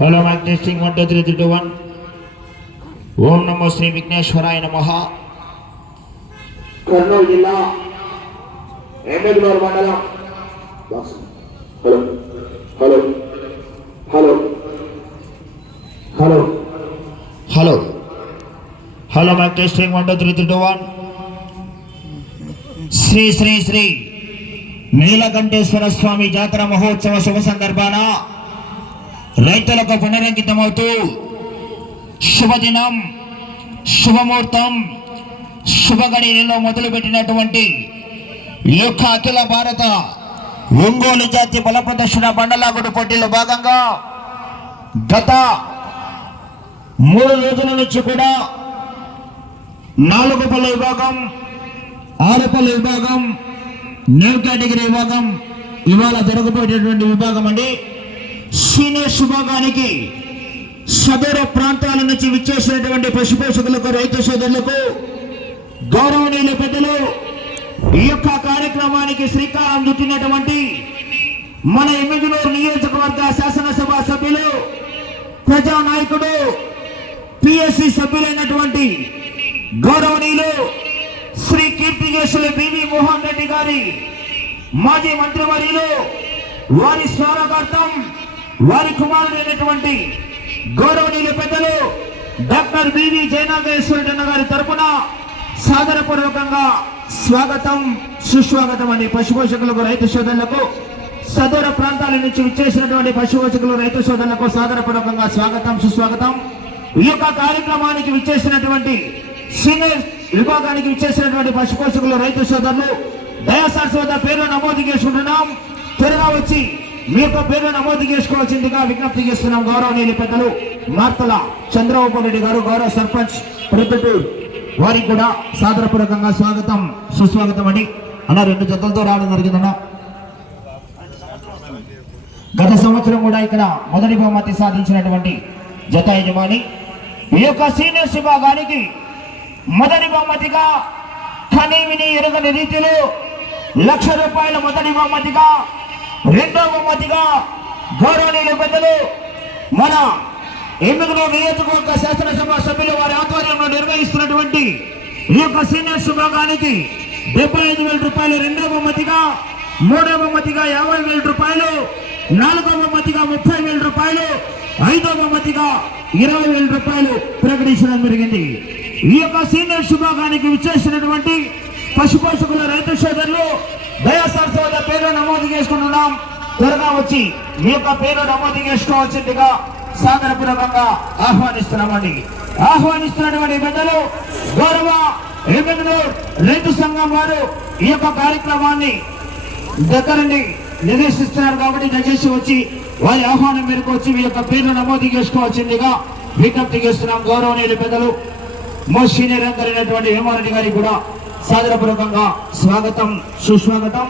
Hello mike testing one two three three two one. ఓం నమో శ్రీ విఘ్నేశ్వరాయ నమ. కర్నూలు జిల్లా ఎమ్మెల్యేవారి మండలం. Hello hello hello hello hello hello mike testing one two three three two one. Shri Shri Shri Neelakanteshwara Swamy జాతర మహోత్సవ శుభ సందర్భాన రైతులకు పునరంకితమవుతూ శుభదినం శుభముహూర్తం శుభగడిలో మొదలుపెట్టినటువంటి ఈ యొక్క అఖిల భారత ఒంగోలు జాతి బల ప్రదర్శన బండలాగుడు పోటీలో భాగంగా గత మూడు రోజుల నుంచి కూడా నాలుగు పళ్ళ విభాగం ఆరు పళ్ళ విభాగం న్యూ కేటగిరీ విభాగం ఇవాళ జరగబోయేటటువంటి విభాగం అండి. సీనియర్ శుభాగానికి సదర ప్రాంతాల నుంచి విచ్చేసినటువంటి పశుపోషకులకు రైతు సోదరులకు గౌరవనీయుల పెద్దలు ఈ యొక్క కార్యక్రమానికి శ్రీకారం చుట్టినటువంటి మన ఎమ్మెల్యూరు నియోజకవర్గ శాసనసభ సభ్యులు ప్రజానాయకుడు పిఎస్సి సభ్యులైనటువంటి గౌరవనీయులు శ్రీ కీర్తికేశ్వర బివి మోహన్ రెడ్డి గారి మాజీ మంత్రివర్యులు వారి స్వాగతార్థం వారి కుమారుడైనటువంటి గౌరవనీయులు పెద్దలు డాక్టర్ బివి జయనాగేశ్వర గారి తరపున సాదరపూర్వకంగా స్వాగతం సుస్వాగతం అని పశుపోషకులకు రైతు సోదరులకు సదూర ప్రాంతాల నుంచి విచ్చేసినటువంటి పశుపోషకులు రైతు సోదరులకు సాదరపూర్వకంగా స్వాగతం సుస్వాగతం. ఈ యొక్క కార్యక్రమానికి విచ్చేసినటువంటి సీనియర్ విభాగానికి విచ్చేసినటువంటి పశుపోషకులు రైతు సోదరులు దయాసార్ సోదర పేరు నమోదు చేసుకుంటున్నాం. త్వరగా వచ్చి మీ యొక్క పేరు నమోదు చేసుకోవాల్సిందిగా విజ్ఞప్తి చేస్తున్నాం. గౌరవనీయులు పెద్దలు మార్తల చంద్రబాబు రెడ్డి గారు గౌరవ సర్పంచ్ ప్రొద్దుటూరు వారికి కూడా సాదరపూర్వకంగా స్వాగతం సుస్వాగతం అండి. అన్న రెండు జతలతో రావడం జరిగిందన్న. గత సంవత్సరం కూడా ఇక్కడ మొదటి బహుమతి సాధించినటువంటి జత యజమాని. ఈ యొక్క సీనియర్స్ విభాగానికి మొదటి బహుమతిగా కనీ విని ఎరగని రీతిలో లక్ష రూపాయల మొదటి బహుమతిగా రెండవ బహుమతిగా గౌరవనీయులు పెద్దలు మన ఎన్నికలు నియోజకవర్గ శాసనసభ సభ్యులు వారి ఆధ్వర్యంలో నిర్వహిస్తున్నటువంటి ఈ యొక్క సీనియర్ విభాగానికి డెబ్బై ఐదు వేల రూపాయలు రెండవ మతిగా మూడవ మతిగా యాభై వేల రూపాయలు నాలుగవ మతిగా ముప్పై వేల రూపాయలు ఐదవ మతిగా ఇరవై వేల రూపాయలు ప్రకటించడం జరిగింది. ఈ యొక్క సీనియర్ విభాగానికి విచ్చేసినటువంటి పశుపోషకుల రైతు సోదరులు దయాసార్ సోదర పేరు నమోదు చేసుకుంటున్నాం. త్వరగా వచ్చి మీ యొక్క పేరు నమోదు చేసుకోవాల్సిందిగా సాదరపూర్వకంగా ఆహ్వానిస్తున్నామండి. ఆహ్వానిస్తున్నటువంటి పెద్దలు గౌరవ ఎమ్మెల్యేలు రైతు సంఘం వారు ఈ యొక్క కార్యక్రమాన్ని దగ్గరండి నిర్దేశిస్తున్నారు కాబట్టి దయచేసి వచ్చి వారి ఆహ్వానం మేరకు వచ్చి మీ యొక్క పేరు నమోదు చేసుకోవాల్సిందిగా విజ్ఞప్తి చేస్తున్నాం. గౌరవనీయులు పెద్దలు మోస్ట్ సీనియర్ అందరైనటువంటి హేమారెడ్డి గారికి కూడా సాదరపూర్వకంగా స్వాగతం సుస్వాగతం.